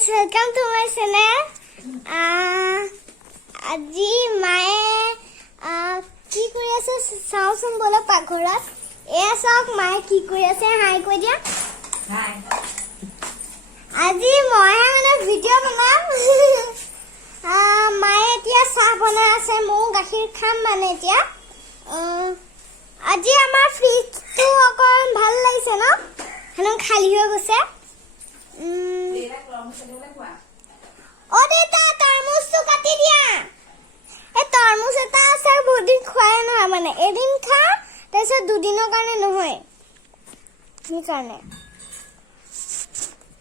guys, welcome to my channel. আজি মায়ে কি কৰি আছে চাওচোন বলে পাকঘৰত এ চাওক মায়ে কি কৰি আছে হাই কৈ দিয়া হাই আজি মই মানে ভিডিঅ' বনাম মায়ে এতিয়া চাহ বনাই আছে মই গাখীৰ খাম মানে এতিয়া আজি আমাৰ ফ্ৰিজটো অকণ ভাল লাগিছে ন হেন খালি হৈ গৈছে ओ देता तरमुज तो काटी दिया ए तरमुज এটা আছে বহুত দিন খোৱাই নহয় মানে এদিন খা তাৰপিছত দুদিনৰ কাৰণে নহয় কি কাৰণে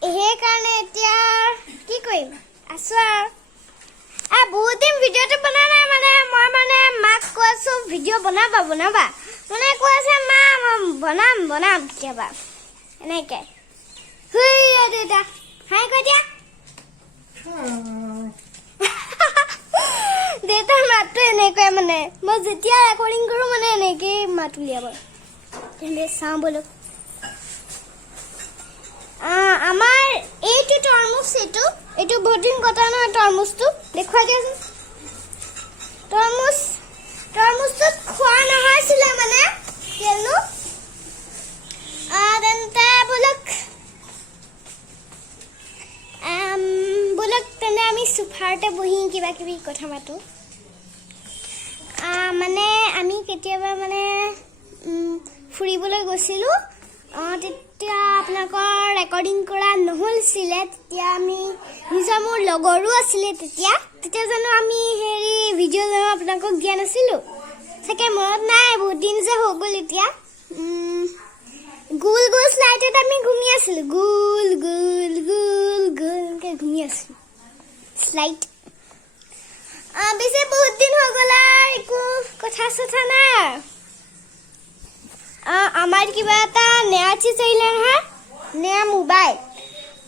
এই কাৰণে এতিয়া কি কৰিম আছো আৰু বহুত দিন ভিডিঅ'টো বনা নাই মানে মই মানে মাক কৈছো ভিডিঅ' বনাবা মানে কৈ আছে মা বনাম কেতিয়াবা এনেকৈ হুই দেতা হাই কৈ দিয়া দেতা মাতটো এনেকৈ মানে মই যেতিয়া ৰেকৰ্ডিং কৰো মানে এনেকৈ মাত উলিয়াব তেন্তে চাওঁ বলক আমাৰ এইটো তৰমুজ এইটো বহুত দিন কথা নহয় তৰমুজটো দেখুৱাই দিয়াচোন তৰমুজটো খোৱা নহৈছিলে মানে কেলো তেন্তে বলক তেনে আমি সোফাতে বহি কিবা কিবি কথা পাতো মানে আমি কেতিয়াবা মানে ফুৰিবলৈ গৈছিলোঁ তেতিয়া আপোনালোকৰ ৰেকৰ্ডিং কৰা নহ'লছিলে তেতিয়া আমি নিজৰ মোৰ লগৰো আছিলে তেতিয়া জানো আমি হেৰি ভিডিঅ' জানো আপোনালোকক দিয়া নাছিলোঁ চাগে মনত নাই বহুত দিন যে হৈ গ'ল এতিয়া গোল শ্লাইডত আমি ঘূমি আছিলোঁ গোলকৈ ঘূমি আছিলোঁ স্লাইড বেছি বহুত দিন হৈ গ'ল আৰু একো কথা চথা নাই আমাৰ কিবা এটা নেয়া চিজ আহিলে নহয় নেয়া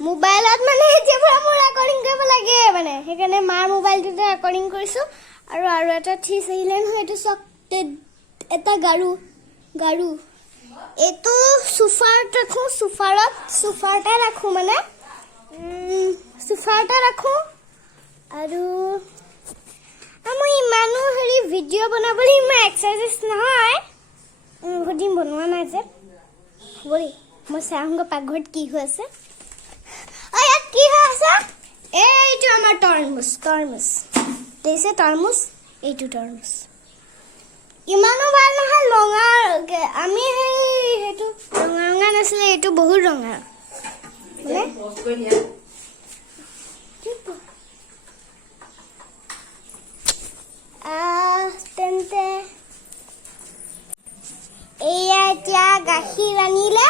মোবাইলত মানে এতিয়া পৰা মোৰ ৰেকৰ্ডিং কৰিব লাগে মানে সেইকাৰণে মাৰ মোবাইলটোতে ৰেকৰ্ডিং কৰিছোঁ আৰু এটা চিজ আহিলে নহয় এইটো চক এটা গাৰু এইটো সোফাতে ৰাখোঁ মানে সোফাতে ৰাখোঁ আৰু মই ইমানো হেৰি ভিডিঅ' বনাবলৈ ইমান এক্সাৰচাইজ নহয় বহুত দিন বনোৱা নাই যে হ'ব দেই মই চাওঁগৈ পাকঘৰত কি হৈ আছে ইয়াত কি হৈ আছে এইটো আমাৰ তৰমুজ দেখিছে তৰমুজ এইটো তৰমুজ ইমানো ভাল নহয় ৰঙা আমি সেইটো ৰঙা নাছিলে এইটো বহুত ৰঙা তেন্তে এয়া এতিয়া গাখীৰ আনিলে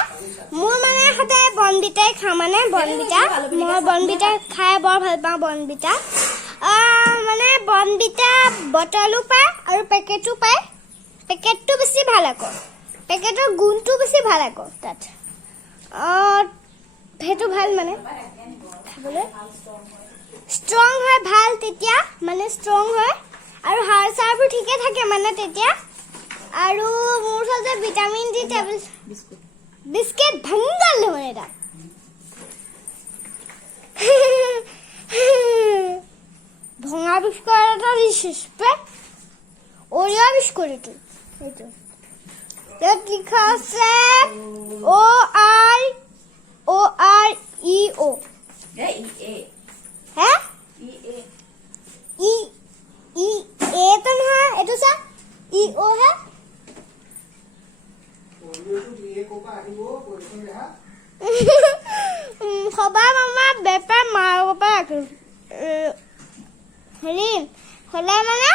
মোৰ মানে সদায় বনবিটাই খাওঁ মানে মই বনবিটা খাই বৰ ভাল পাওঁ বনবিটা মানে বনবিটা বটলো পায় আৰু পেকেটো পায় পেকেটটো বেছি ভাল আকৌ পেকেটৰ গুণটো বেছি ভাল আকৌ তাত সেইটো ভাল মানে খাবলৈ ষ্ট্ৰং হয় ভাল তেতিয়া মানে ষ্ট্ৰং হয় আৰু হাড় চাৰবোৰ ঠিকে থাকে মানে তেতিয়া আৰু মোৰ ওচৰতে ভিটামিন ডি টেবলেট বিস্কিট ভাঙালো মানে এটা ভঙা বিস্কুট এটা দিছে অৰিঅ বিস্কুট এইটো ইয়াত লিখা আছে OREO হে তো নহয় এইটো চা EO হে সবাই মামাৰ বেপাৰ মাৰৰ পৰা ৰাখিম হেৰি হ'লে মানে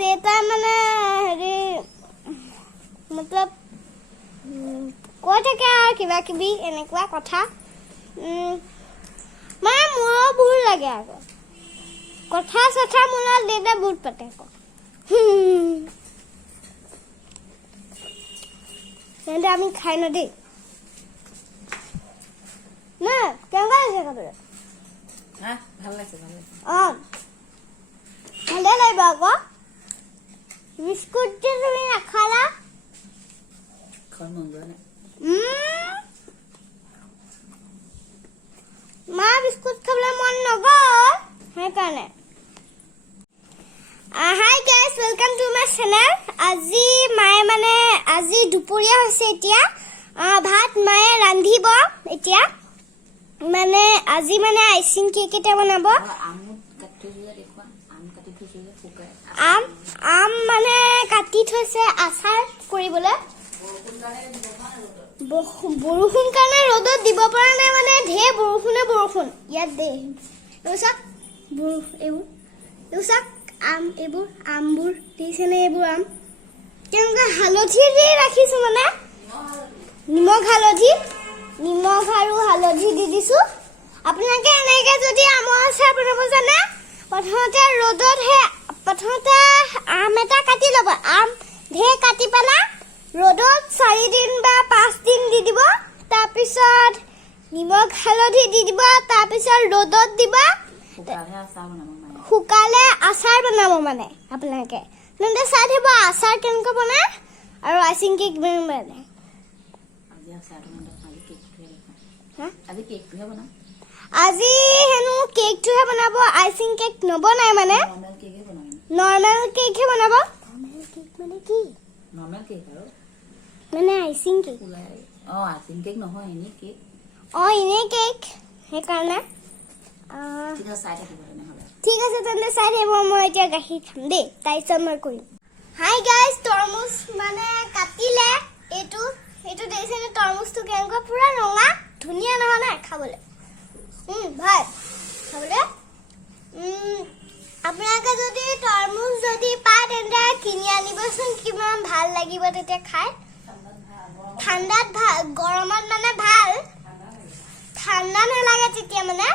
দেউতাই মানে হেৰি মতলব কৈ থাকে আৰু কিবা কিবি এনেকুৱা কথা মানে মোৰো ভুল লাগে আকৌ কথা চথা মূলত দেউতাই বহুত পাতে আকৌ তেন্তে আমি খাই ন দেই না কেনেকুৱা লাগিছে খাবলৈ ভাল লাগিছে ভালে লাগিব আকৌ বিস্কুট যে তুমি নাখালা মা বিস্কুট সেইকাৰণে hi guys welcome to my channel আজি মায়ে মানে আজি দুপৰীয়া হৈছে এতিয়া ভাত মায়ে ৰান্ধিব এতিয়া মানে আজি মানে আইচিং কেক এটা বনাব আম মানে কাটি থৈছে আচাৰ কৰিবলৈ বৰষুণ কাৰণে ৰ'দত দিব পৰা নাই মানে ঢেৰ বৰষুণ ইয়াত দে এইবোৰ চাওক এইবোৰ চাওক আম এইবোৰ আমবোৰ দিছেনে এইবোৰ আম কেনেকুৱা হালধি দি ৰাখিছো মানে নিমখ আৰু হালধি দি দিছো আপোনালোকে এনেকৈ যদি আমৰ আচাৰ বনাব জানে প্ৰথমতে আম এটা কাটি ল'ব আম ঢেৰ কাটি পেলাই ৰ'দত 4 দিন বা 5 দিন দি দিব তাৰপিছত নিমখ হালধি দি দিব তাৰপিছত ৰ'দত দিব শুকালে আচাৰ বনাব মানে আপোনালোকে তেন্তে চাই থাকিব আচাৰ কেনেকৈ বনায় আৰু আইচিং কেক বনায় আজি হেনো কেকটোহে বনাব আইচিং কেক নবনায় মানে নৰ্মেল কেকহে বনাব নৰ্মেল কেক মানে কি নৰ্মেল কেক আৰু মানে আইচিং কেক আইচিং কেক নহয় এনে কেক এনে কেক সেইকাৰণে ঠিক আছে তেন্তে চাই থাকিব মই এতিয়া গাখীৰ খাম দেই তাৰপিছত মই কৰিম হাই গাইজ তৰমুজ মানে কাটিলে এইটো দেখিছেনে তৰমুজটো কেনেকুৱা পুৰা ৰঙা ধুনীয়া নহয় নাই খাবলৈ ভাল খাবলৈ আপোনালোকে যদি তৰমুজ যদি পায় তেন্তে কিনি আনিবচোন কিমান ভাল লাগিব তেতিয়া খাই ঠাণ্ডাত ভাল গৰমত মানে ভাল ঠাণ্ডা নালাগে তেতিয়া মানে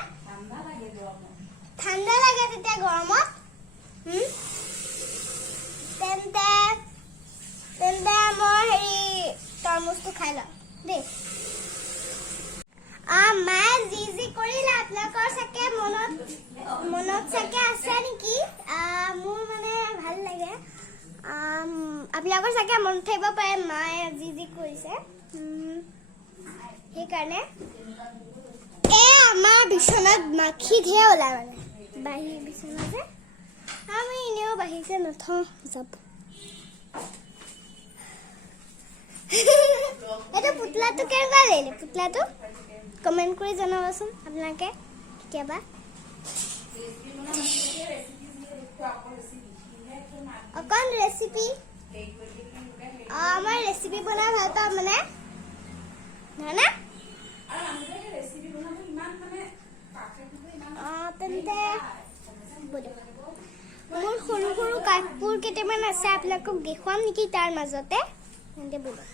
ঠাণ্ডা লাগে তেতিয়া গৰমত তেন্তে মই তৰমুজটো খাই লওঁ দেই মায়ে যি কৰিলে আপোনালোকৰ চাগে মনত চাগে আছে নেকি মোৰ মানে ভাল লাগে আপোনালোকৰ চাগে মনত থাকিব পাৰে মায়ে যি কৰিছে সেইকাৰণে আমাৰ বিচনাত মাখি ঢেৰ ওলাই মানে বাহিৰ বিচনা যে আমি এনেও বাহিৰকে নথওঁ যাব এইটো পুতলাটো কেনেকুৱা লাগিলে পুতলাটো কমেণ্ট কৰি জনাবচোন আপোনালোকে কেতিয়াবা অকণ ৰেচিপি মই ৰেচিপি বনাই ভাল পাওঁ মানে নহয় তেন্তে মোৰ সৰু সৰু কাপোৰ কেইটামান আছে আপোনালোকক দেখুৱাম নেকি তাৰ মাজতে তেন্তে ব'লক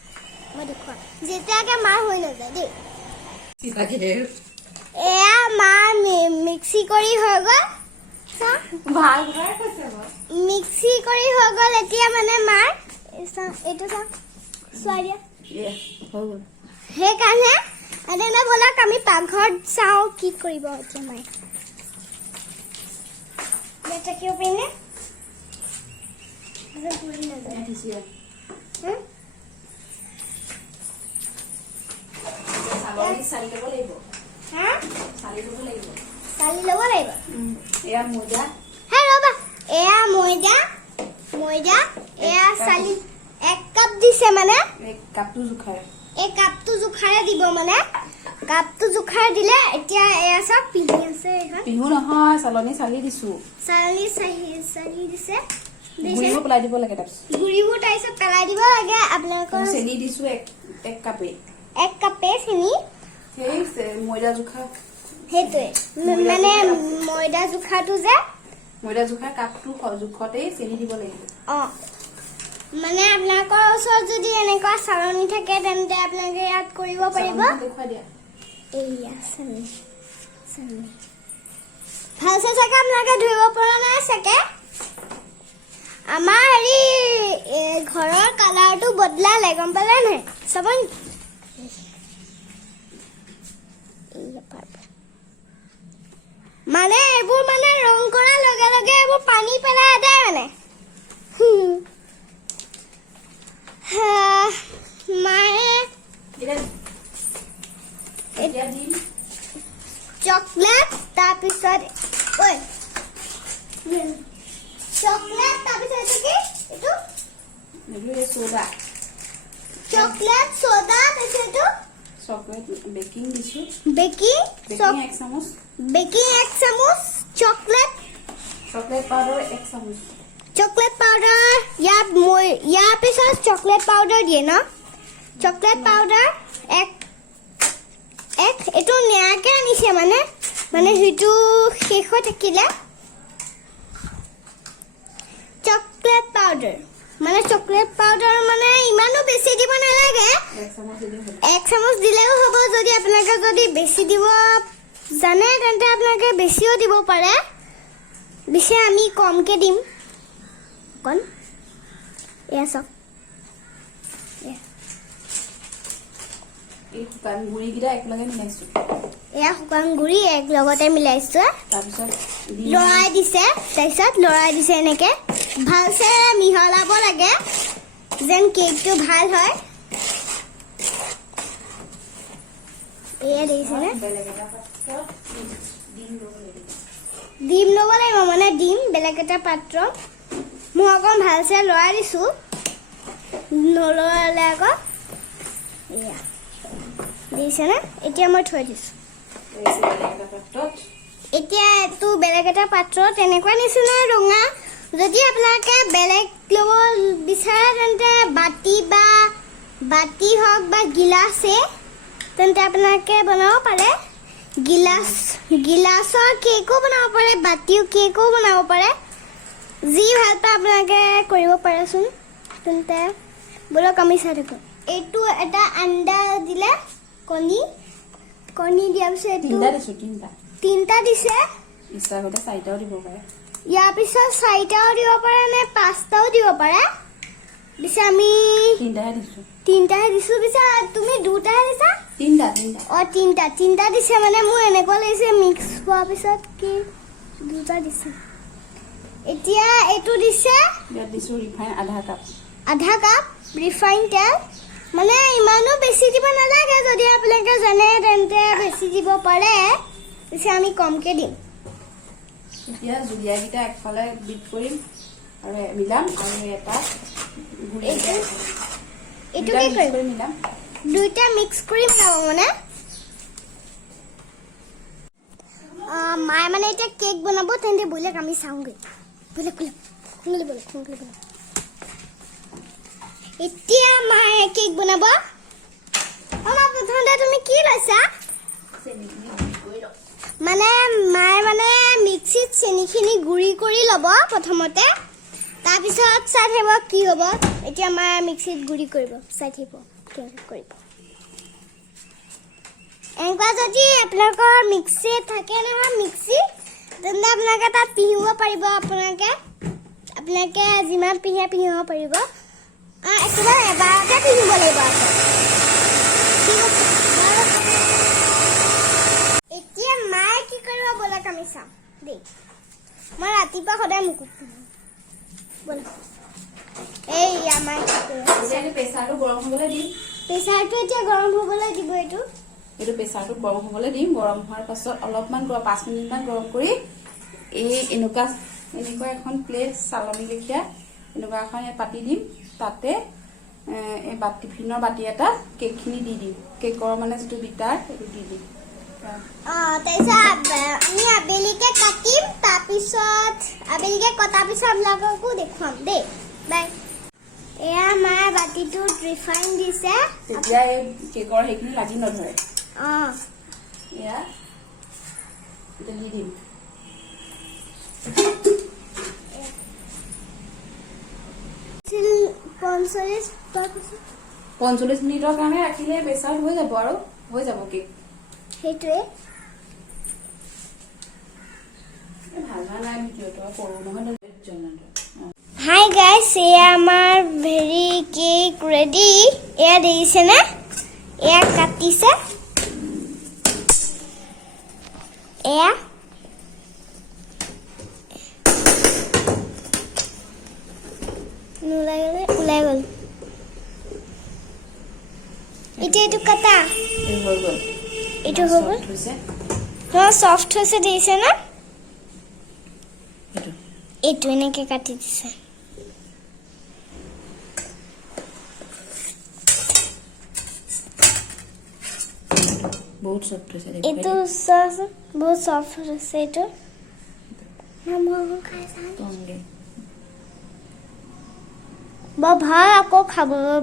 মই দেখুৱাম যেতিয়ালৈকে মাৰ হৈ নাযায় দেই এয়া মাৰ মিক্সি কৰি হৈ গ'ল মিক্সি কৰি হৈ গ'ল এতিয়া মানে মাৰ এইটো চাওক চোৱাই দিয়া সেইকাৰণে তেনে ব'লক আমি পাকঘৰত চাওঁ কি কৰিব এতিয়া মায়ে থাকিব পাৰিনে চালি ল'ব লাগিব এয়া ময়দা ৰ'বা এয়া ময়দা এয়া চালি 1 কাপ দিছে মানে এই কাপটো জোখাৰে দিব মানে কাপটো জোখাৰে দিলে এতিয়া এয়া চাওক পিহি আছে পিহু নহয় চালনী চালি দিছো চালি দিছে গুড়িবোৰ পেলাই দিব লাগে গুড়িবোৰ তাৰপিছত পেলাই দিব লাগে আপোনালোকৰ চেনি দিছো 1 কাপে 1 কাপে চেনি সেই ময়দা জোখা সেইটোৱে মানে ময়দা জোখাটো যে ময়দা জোখা কাপটো জোখতেই চেনি দিব লাগিব মানে আপোনালোকৰ ওচৰত যদি এনেকুৱা চালনী থাকে তেন্তে আপোনালোকে ইয়াত কৰিব পাৰিব দেখুৱাই দিয়া এইয়া চালনী ভালছে চাগে আপোনালোকে ধৰিব পৰা নাই চাগে আমাৰ ঘৰৰ কালাৰটো বদলালে গম পালে নাই চাব মানে এইবোৰ মানে ৰং কৰাৰ লগে লগে এইবোৰ পানী পেলাই দিয়ে মানে মায়ে চকলেট তাৰপিছত চকলেট তাৰপিছত এইটো কি এইটো এইটো এই সোডা চকলেট সোডা তাৰপিছত এইটো চকলেট বেকিং দিছো বেকিং বেকিং 1 চামুচ বেকিং 1 চামুচ চকলেট পাউডাৰ 1 চামুচ চকলেট পাউডাৰ ইয়াৰ পিছত চকলেট পাউডাৰ দিয়ে ন চকলেট পাউডাৰ এক এইটো নিয়াকে আনিছে মানে সেইটো শেষ হৈ থাকিলে চকলেট পাউডাৰ মানে ইমানো বেছি দিব নালাগে 1 চামুচ দিলে হ'ব 1 চামুচ দিলেও হ'ব যদি আপোনালোকে যদি বেছি দিব জানে তেন্তে আপোনালোকে বেছিও দিব পাৰে বিশে আমি কমকে দিম কোন এয়া চাওক এই শুকান গুড়িকেইটা একেলগে মিলাইছো এয়া শুকান গুড়ি এক লগতে মিলাইছো তাৰপিছত লৰাই দিছে এনেকে ভালছে মিহলাব লাগে যেন কেকটো ভাল হয় এয়া দেখিছেনে বেলেগ এটা পাত্ৰত ডিম ল'ব লাগিব ডিম ল'ব লাগিব মানে ডিম বেলেগ এটা পাত্ৰ মই অকণ ভালছে লৰাই দিছোঁ নলৰালে আকৌ এয়া দেখিছেনে এতিয়া মই থৈ দিছোঁ বেলেগ এটা পাত্ৰত এতিয়া এইটো বেলেগ এটা পাত্ৰত এনেকুৱা নিচিনা ৰঙা যদি আপোনালোকে বেলেগ ল'ব বিচাৰে তেন্তে বাতি হওক বা গিলাচে তেন্তে আপোনালোকে বনাব পাৰে গিলাচৰ কেকো বনাব পাৰে বাতিও কেকো বনাব পাৰে যি ভাল পায় আপোনালোকে কৰিব পাৰেচোন তেন্তে বলক আমি চাই থাকোঁ এইটো এটা আণ্ডা দিলে কণী দিয়াৰ পিছত তিনিটা দিছে ইচ্ছা কৰিলে 4টাও দিব পাৰে ইয়াৰ পিছত 4টাও দিব পাৰে নে 5টাও দিব পাৰে পিছে আমি 3টাহে দিছোঁ পিছে তুমি 2টাহে দিছা 3টা দিছে মানে মোৰ এনেকুৱা লাগিছে মিক্স হোৱাৰ পিছত কি 2টা দিছে এতিয়া এইটো দিছে ইয়াত দিছোঁ ৰিফাইন আধা কাপ ৰিফাইন তেল মানে ইমানো বেছি দিব নালাগে যদি আপোনালোকে জানে তেন্তে বেছি দিব পাৰে পিছে আমি কমকৈ দিম এতিয়া জুলীয়াকেইটা একফালে বিট কৰিম আৰু মিলাম আৰু এটা এইটো কি কৰিম মিলাম 2টা মিক্স কৰি মিলাব মানে মায়ে মানে এতিয়া কেক বনাব তেন্তে ব'লক আমি চাওঁগৈ ব'লক এতিয়া মায়ে কেক বনাব মা প্ৰথমতে তুমি কি লৈছা মানে মায়ে মানে মিক্সিত চেনিখিনি গুড়ি কৰি ল'ব প্ৰথমতে তাৰপিছত চাই থাকিব কি হ'ব এতিয়া মায়ে মিক্সিত গুড়ি কৰিব চাই থাকিব কেনেকৈ কৰিব এনেকুৱা যদি আপোনালোকৰ মিক্সি থাকে নহয় তেন্তে আপোনালোকে তাত পিহিব পাৰিব আপোনালোকে যিমান পিহিব পাৰিব একেবাৰে এবাৰতে পিহিব লাগিব এতিয়া মায়ে কি কৰিব ব'লক আমি চাম দেই মই ৰাতিপুৱা সদায় মুকুট পিন্ধো ব'লক এই আমাৰ প্ৰেছাৰটো গৰম হ'বলৈ দিম প্ৰেছাৰটো এতিয়া গৰম হ'বলৈ দিব এইটো প্ৰেছাৰটো গৰম হ'বলৈ দিম গৰম হোৱাৰ পাছত অলপমান 5 মিনিটমান গৰম কৰি এই এনেকুৱা এখন প্লেট চালনী লেখীয়া এনেকুৱা এখন পাতি দিম তাতে এই টিফিনৰ বাতি এটা কেকখিনি দি দিম কেকৰ মানে যিটো বিটাৰ সেইটো দি দিম তাৰপিছত আমি আবেলিকে কাটিম তাৰপিছত আবেলিকে কটাৰ পিছত আপোনালোককো দেখুৱাম দেই বাই এয়া মায়ে বাতিটোত ৰিফাইন দিছে তেতিয়া এই কেকৰ সেইখিনি লাগি নধৰে এয়া এতিয়া দি দিম 45 মিনিটৰ কাৰণে ৰাখিলে প্ৰেছাৰ হৈ যাব আৰু হৈ যাব কেক সেইটোৱে ভাল নাই ভিডিঅ'টো কৰো নহয় হাই গাইছ এয়া আমাৰ ভেৰি কেক ৰেডি এয়া দেখিছেনে এয়া কাটিছে এয়া ওলাই গ'ল এতিয়া এইটো কাটা এইটো হৈ গ'ল সফ্ট হৈছে দেখিছে না এইটো এনেকৈ কাটি দিছে বহুত সফট হৈছে এইটো চোৱাচোন বহুত চফ্ট হৈছে এইটো মই খাই চাওঁ টনগে বৰ ভাল আকৌ খাবলৈ